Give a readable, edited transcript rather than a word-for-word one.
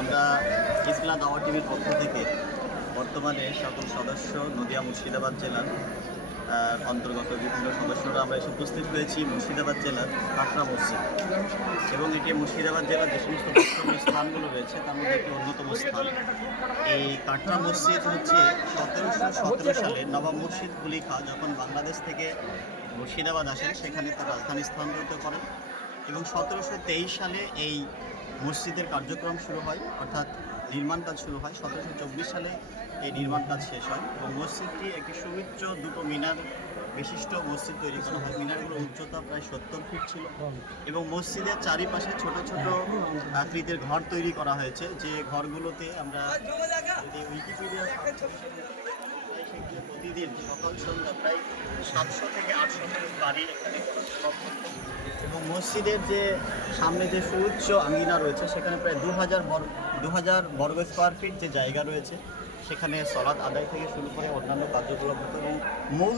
আমরা ইসলা দাওয়া টিভির পক্ষ থেকে বর্তমানে সকল সদস্য নদিয়া মুর্শিদাবাদ জেলার অন্তর্গত বিভিন্ন সদস্যরা আমরা এসে উপস্থিত হয়েছি মুর্শিদাবাদ জেলার কাটরা মসজিদ, এবং এটি মুর্শিদাবাদ জেলার যে সমস্ত দর্শনীয় স্থানগুলো রয়েছে তার মধ্যে একটি অন্যতম স্থান। এই কাটরা মসজিদ হচ্ছে 1717 সালে নবাব মুর্শিদ কুলি খাঁ যখন বাংলাদেশ থেকে মুর্শিদাবাদ আসেন সেখানে তার রাজধানী স্থানান্তরিত করেন, এবং 1723 সালে এই মসজিদের কার্যক্রম শুরু হয়, অর্থাৎ নির্মাণ কাজ শুরু হয়। 1724 সালে এই নির্মাণ কাজ শেষ হয় এবং মসজিদটি একটি সুউচ্চ দুটো মিনার বিশিষ্ট মসজিদ তৈরি করা হয়। মিনারগুলোর উচ্চতা প্রায় 70 ফিট ছিল এবং মসজিদের চারিপাশে ছোট ছোট আকৃতির ঘর তৈরি করা হয়েছে, যে ঘরগুলোতে আমরা যদি উইকিপিডিয়া প্রতিদিন সকাল সন্ধ্যা প্রায় 700 থেকে 800 বাড়ি এখানে, এবং মসজিদের যে সামনে যে সুউচ্চ আঙ্গিনা রয়েছে সেখানে প্রায় 2000 বর্গ স্কোয়ার ফিট যে জায়গা রয়েছে, সেখানে সলাত আদায় থেকে শুরু করে অন্যান্য কার্যকলাপ হতো এবং মূল